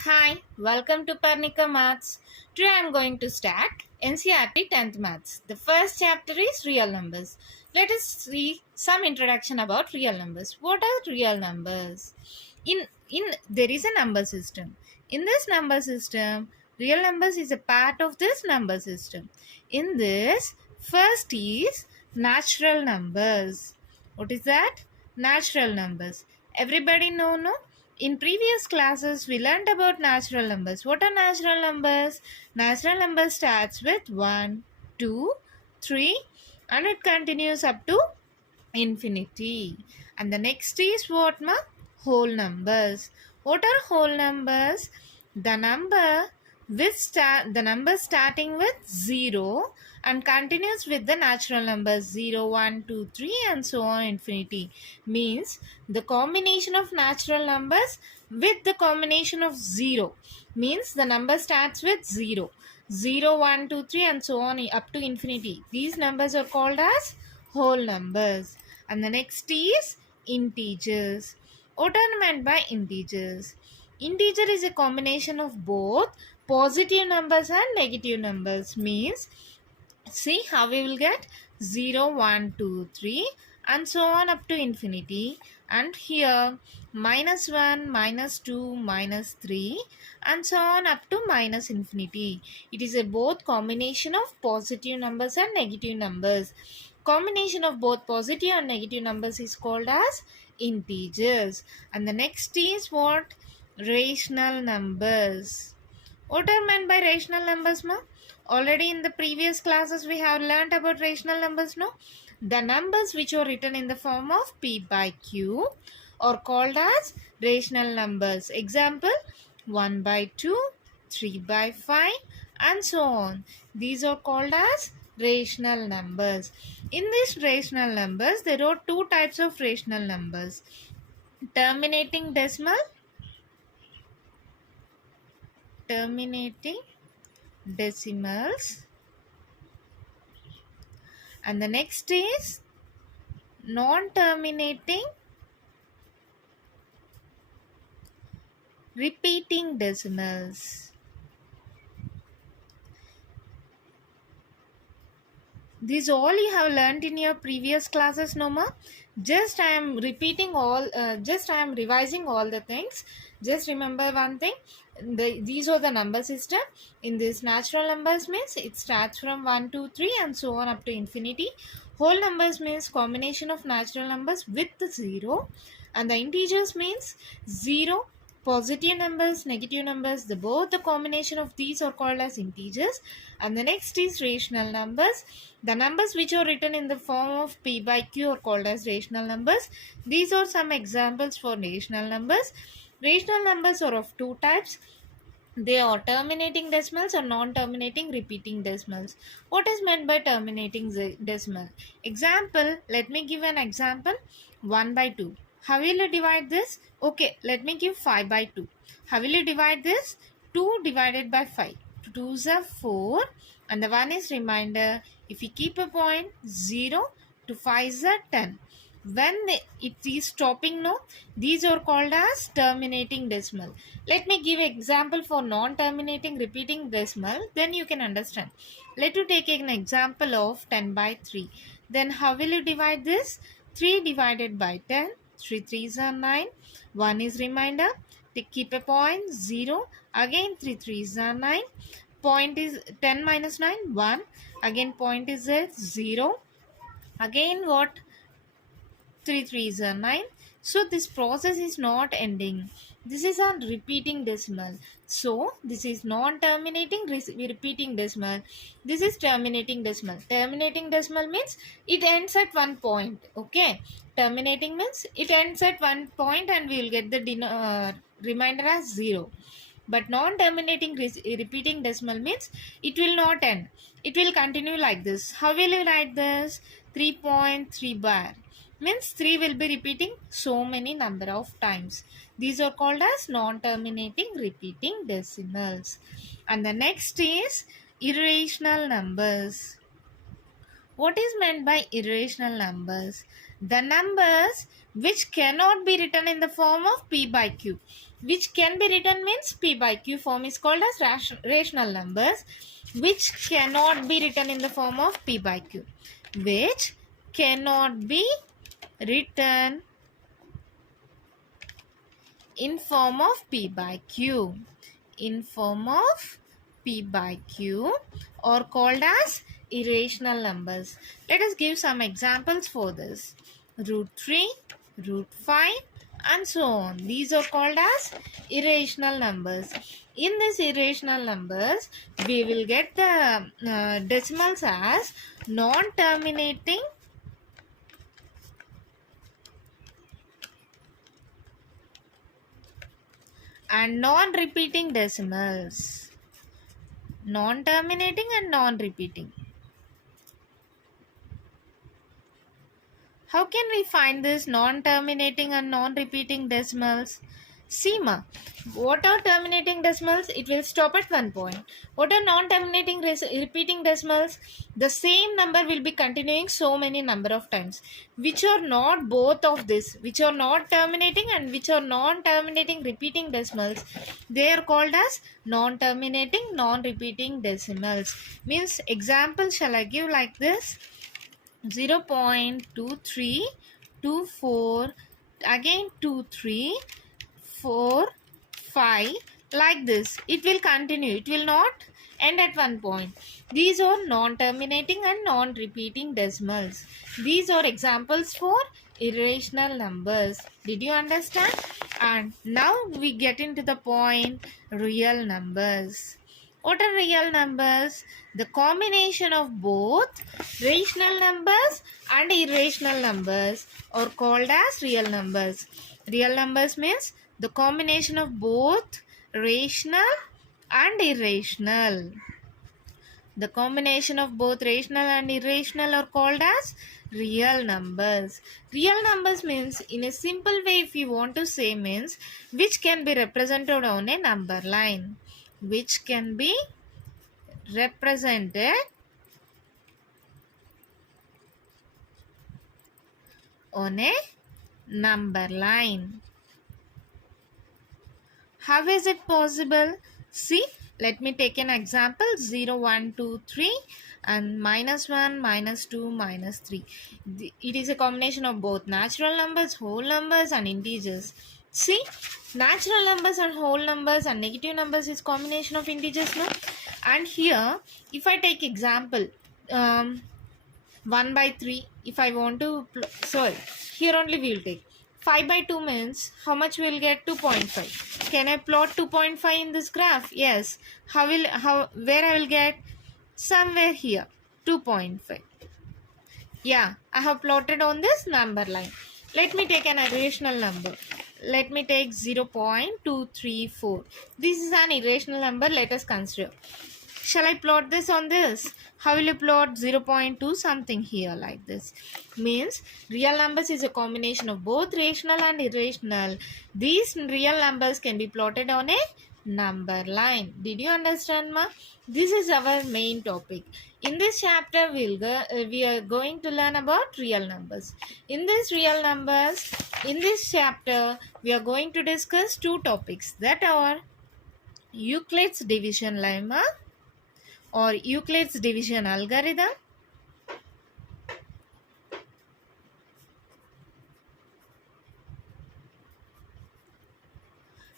Hi, welcome to Pernica Maths. Today I am going to start NCERT 10th Maths. The first chapter is real numbers. Let us see some introduction about real numbers. What are real numbers? In there is a number system. In this number system, real numbers is a part of this number system. In this, first is natural numbers. What is that? Natural numbers. Everybody know, no? In previous classes, we learned about natural numbers. What are natural numbers? Natural number starts with 1, 2, 3, and it continues up to infinity. And the next is what, ma? Whole numbers. What are whole numbers? The number the number starting with 0 and continues with the natural numbers 0, 1, 2, 3, and so on infinity. Means the combination of natural numbers with the combination of 0. Means the number starts with 0. 0, 1, 2, 3, and so on up to infinity. These numbers are called as whole numbers. And the next is integers. What are meant by integers? Integer is a combination of both positive numbers and negative numbers. Means, see how we will get 0, 1, 2, 3, and so on up to infinity. And here -1, -2, -3, and so on up to minus infinity. It is a both combination of positive numbers and negative numbers. Combination of both positive and negative numbers is called as integers. And the next is what? Rational numbers. What are meant by rational numbers, ma? Already in the previous classes we have learnt about rational numbers, no? The numbers which are written in the form of P by Q are called as rational numbers. Example, 1 by 2, 3 by 5, and so on. These are called as rational numbers. In these rational numbers, there are two types of rational numbers. Terminating decimal, terminating decimals, and the next is non-terminating repeating decimals. These all you have learnt in your previous classes, Noma. Just I am repeating all, just I am revising all the things. Just remember one thing. These are the number system. In this natural numbers means it starts from 1, 2, 3, and so on up to infinity. Whole numbers means combination of natural numbers with the 0. And the integers means 0, positive numbers, negative numbers, both the combination of these are called as integers. And the next is rational numbers. The numbers which are written in the form of P by Q are called as rational numbers. These are some examples for rational numbers. Rational numbers are of two types. They are terminating decimals or non-terminating repeating decimals. What is meant by terminating decimal? Example, let me give an example. 1 by 2. How will you divide this? Okay, let me give 5 by 2. How will you divide this? 2 divided by 5. 2's are 4, and the 1 is remainder. If we keep a point, 0 to 5's are 10. When it is stopping, no, these are called as terminating decimal. Let me give example for non-terminating repeating decimal, then you can understand. Let you take an example of 10 by 3. Then how will you divide this? 3 divided by 10, 3 3s are 9, 1 is remainder. Keep a point, 0, again 3 3s are 9, point is 10 minus 9, 1, again point is there, 0, again what? 3 3s are 9. So this process is not ending. This is a repeating decimal. So this is non-terminating repeating decimal. This is terminating decimal. Terminating decimal means it ends at one point. Okay. Terminating means it ends at one point and we will get the remainder as 0. But non-terminating repeating decimal means it will not end. It will continue like this. How will you write this? 3.3 bar means 3 will be repeating so many number of times. These are called as non-terminating repeating decimals. And the next is irrational numbers. What is meant by irrational numbers? The numbers which cannot be written in the form of P by Q. which can be written means P by Q form is called as rational numbers, which cannot be written in the form of P by Q, which cannot be written in form of P by Q, in form of P by Q, or called as irrational numbers. Let us give some examples for this. Root 3, root 5 and so on. These are called as irrational numbers. In these irrational numbers, we will get the decimals as non-terminating and non-repeating decimals. Non-terminating and non-repeating. How can we find this non-terminating and non-repeating decimals? See ma, what are terminating decimals? It will stop at one point. What are non-terminating repeating decimals? The same number will be continuing so many number of times. Which are not both of this, which are not terminating and which are non-terminating repeating decimals, they are called as non-terminating non-repeating decimals. Means example shall I give like this? 0.2324, again 23, 4, 5, like this. It will continue. It will not end at one point. These are non-terminating and non-repeating decimals. These are examples for irrational numbers. Did you understand? And now we get into the point real numbers. What are real numbers? The combination of both rational numbers and irrational numbers are called as real numbers. Real numbers means the combination of both rational and irrational. The combination of both rational and irrational are called as real numbers. Real numbers means, in a simple way if you want to say, means which can be represented on a number line. Which can be represented on a number line. How is it possible? See, let me take an example. 0, 1, 2, 3 and minus 1, minus 2, minus 3. It is a combination of both natural numbers, whole numbers and integers. See, natural numbers and whole numbers and negative numbers is combination of integers, no? And here, if I take example, 1 by 3, if I want to, sorry, here only we will take. 5 by 2 means, how much we will get? 2.5. Can I plot 2.5 in this graph? Yes. Where I will get? Somewhere here, 2.5. Yeah, I have plotted on this number line. Let me take an irrational number. Let me take 0.234. This is an irrational number. Let us consider. Shall I plot this on this? How will you plot 0.2 something here like this? Means real numbers is a combination of both rational and irrational. These real numbers can be plotted on a number line. Did you understand, ma? This is our main topic. In this chapter, we are going to learn about real numbers. In this chapter, we are going to discuss two topics, that are Euclid's division lemma or Euclid's division algorithm,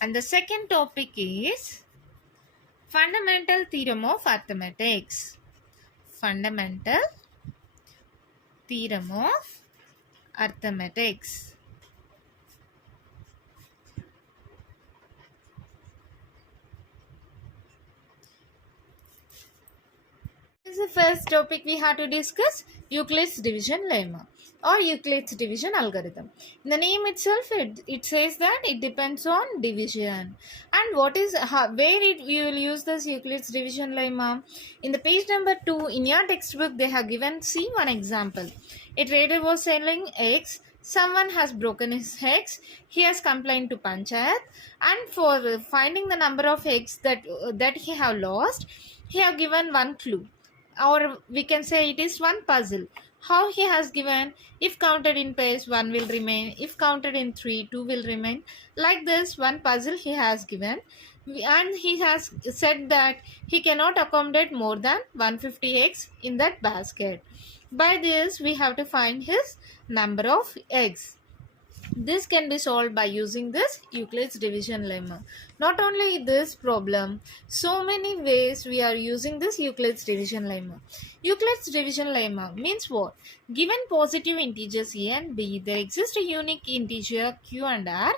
and the second topic is fundamental theorem of arithmetic. Fundamental theorem of arithmetic. This is the first topic we have to discuss, Euclid's division lemma or Euclid's division algorithm. In the name itself, it says that it depends on division. And where we will use this Euclid's division lemma? In the page number 2 in your textbook, they have given, see, one example. A trader was selling eggs. Someone has broken his eggs. He has complained to Panchayat, and for finding the number of eggs that he have lost, he have given one clue, or we can say it is one puzzle. How he has given, if counted in pairs 1 will remain, if counted in 3 2 will remain. Like this one puzzle he has given, and he has said that he cannot accommodate more than 150 eggs in that basket. By this we have to find his number of eggs. This can be solved by using this Euclid's division lemma. Not only this problem, so many ways we are using this Euclid's division lemma. Euclid's division lemma means what? Given positive integers a and b, there exists a unique integer q and r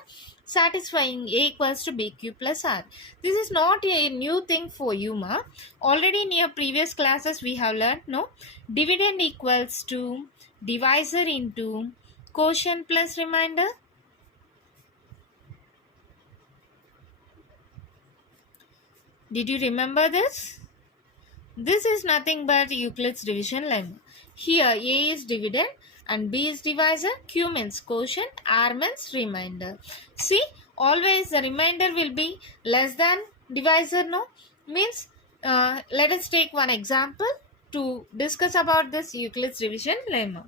satisfying a equals to bq plus r. This is not a new thing for you, ma. Already in your previous classes we have learned, no? Dividend equals to divisor into quotient plus remainder. Did you remember this? This is nothing but Euclid's division lemma. Here A is dividend and B is divisor, Q means quotient, R means remainder. See, always the remainder will be less than divisor, no? Means, let us take one example to discuss about this Euclid's division lemma.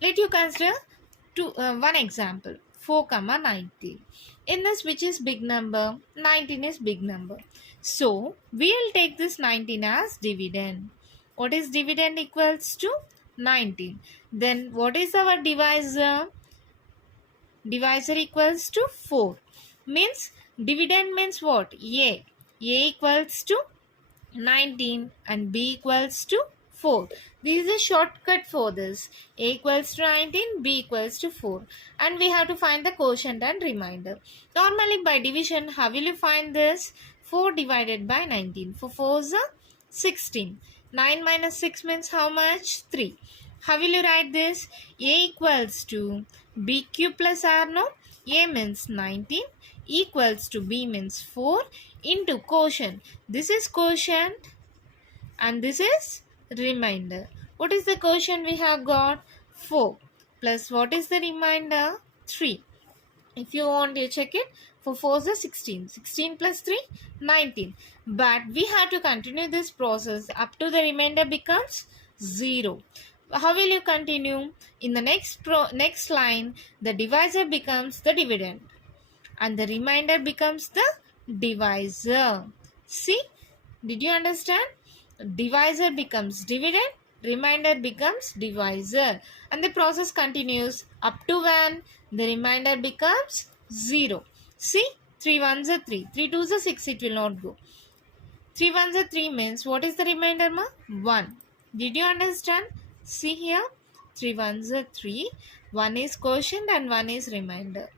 Let you consider one example, 4 comma 19. In this, which is big number? 19 is big number. So we will take this 19 as dividend. What is dividend equals to? 19. Then what is our divisor? Divisor equals to 4. Means dividend means what? A. A equals to 19 and B equals to 4. This is a shortcut for this. A equals to 19, B equals to 4. And we have to find the quotient and remainder. Normally by division, how will you find this? 4 divided by 19. For 4 is 16. 9 minus 6 means how much? 3. How will you write this? A equals to BQ plus R, no? A means 19 equals to B means 4 into quotient. This is quotient and this is remainder. What is the quotient we have got? 4 plus what is the remainder? 3. If you want to check it, for 4 is 16. 16 plus 3, 19. But we have to continue this process up to the remainder becomes 0. How will you continue? In the next line, the divisor becomes the dividend and the remainder becomes the divisor. See, did you understand? Divisor becomes dividend, remainder becomes divisor, and the process continues up to when the remainder becomes 0. See, 3 ones are 3, 3 twos are 6, it will not go. 3 ones are 3 means what is the remainder, ma? 1. Did you understand? See here, 3 ones are 3, 1 is quotient and 1 is remainder.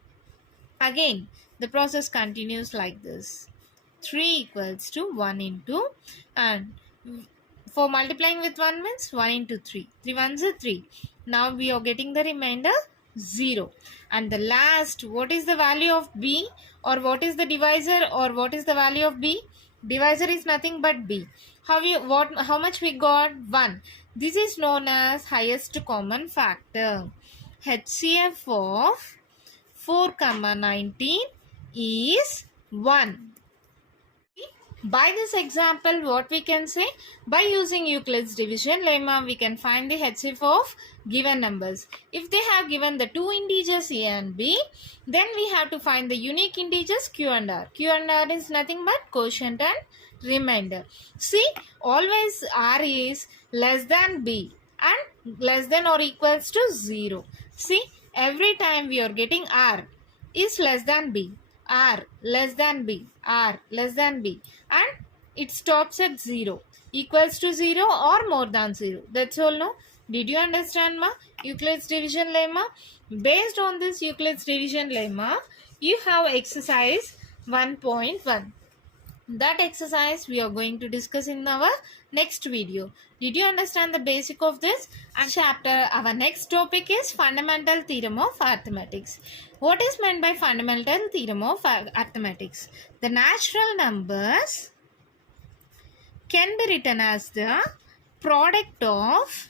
Again, the process continues like this. 3 equals to 1 into, and for multiplying with 1 means 1 into 3. 3 ones are 3. Now we are getting the remainder 0. And the last, what is the value of B, or what is the divisor, or what is the value of B? Divisor is nothing but B. How much we got? 1. This is known as highest common factor. HCF of 4 comma 19 is 1. By this example, what we can say? By using Euclid's division lemma, we can find the HCF of given numbers. If they have given the two integers a and b, then we have to find the unique integers q and r. Q and r is nothing but quotient and remainder. See, always r is less than b and less than or equals to 0. See, every time we are getting r is less than b, r less than b, r less than b, and it stops at 0, equals to 0 or more than 0. That's all, no? Did you understand, ma? Euclid's division lemma. Based on this Euclid's division lemma, you have exercise 1.1. That exercise we are going to discuss in our next video. Did you understand the basic of this? And chapter, our next topic is fundamental theorem of arithmetics. What is meant by fundamental theorem of arithmetics? The natural numbers can be written as the product of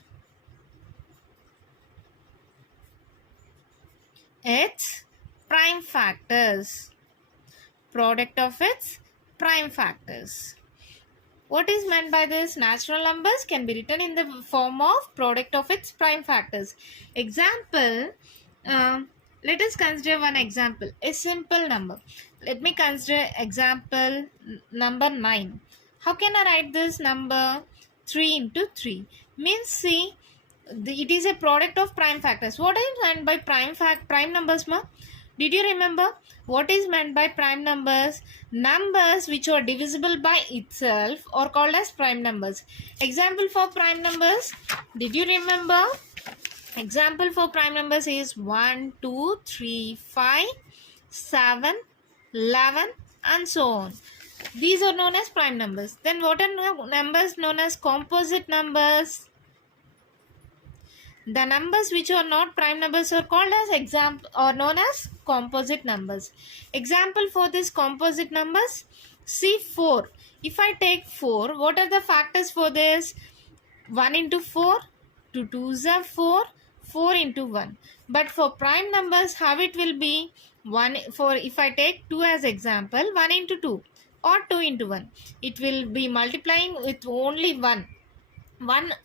its prime factors. Product of its prime factors. What is meant by this? Natural numbers can be written in the form of product of its prime factors. Example, let us consider one example, a simple number. Let me consider example number 9. How can I write this number? 3 into 3 means, see, it is a product of prime factors. What is meant by prime numbers, ma? Did you remember what is meant by prime numbers? Numbers which are divisible by itself are called as prime numbers. Example for prime numbers, did you remember? Example for prime numbers is 1, 2, 3, 5, 7, 11 and so on. These are known as prime numbers. Then what are numbers known as composite numbers? The numbers which are not prime numbers are called as known as composite numbers. Example for this composite numbers, see 4. If I take 4, what are the factors for this? 1 into 4, 2 2s are 4, 4 into 1. But for prime numbers, how it will be? 1 for, if I take 2 as example, 1 into 2 or 2 into 1. It will be multiplying with only 1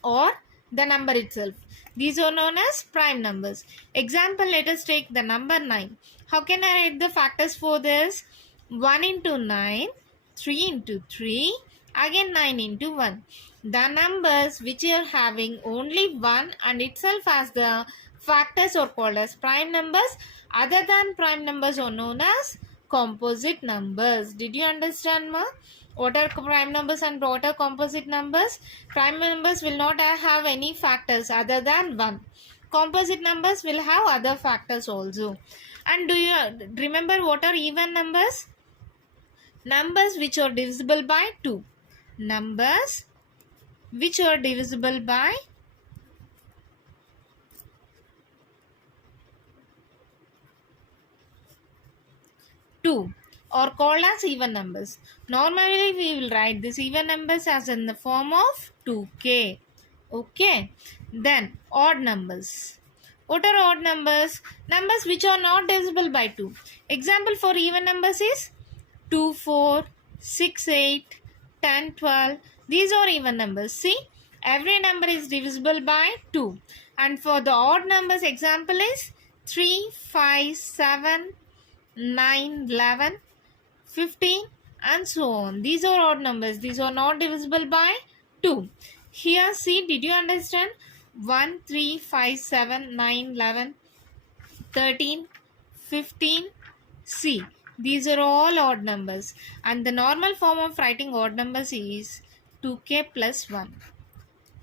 or the number itself. These are known as prime numbers. Example, let us take the number 9. How can I write the factors for this? 1 into 9, 3 into 3, again 9 into 1. The numbers which are having only 1 and itself as the factors are called as prime numbers. Other than prime numbers are known as composite numbers. Did you understand, ma? What are prime numbers and what are composite numbers? Prime numbers will not have any factors other than 1. Composite numbers will have other factors also. And do you remember what are even numbers? Numbers which are divisible by 2. Numbers which are divisible by 2 or called as even numbers. Normally we will write this even numbers as in the form of 2k. Okay. Then odd numbers. What are odd numbers? Numbers which are not divisible by 2. Example for even numbers is 2 4, 6 8, 10 12. These are even numbers. See, every number is divisible by 2. And for the odd numbers, example is 3 5 7, 9 11, 15 and so on. These are odd numbers. These are not divisible by 2. Here, see, did you understand? 1 3 5 7 9 11, 13, 15. See, these are all odd numbers. And the normal form of writing odd numbers is 2k plus 1.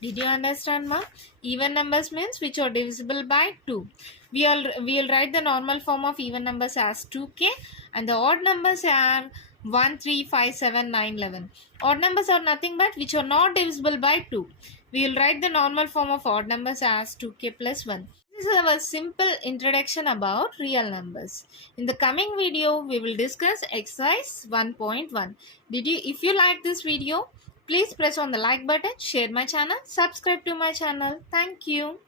Did you understand, ma? Even numbers means which are divisible by 2. We'll write the normal form of even numbers as 2k, and the odd numbers are 1 3 5 7 9 11. Odd numbers are nothing but which are not divisible by 2. We will write the normal form of odd numbers as 2k plus 1. This is our simple introduction about real numbers. In the coming video, we will discuss exercise 1.1. If you like this video, please press on the like button, share my channel, subscribe to my channel. Thank you.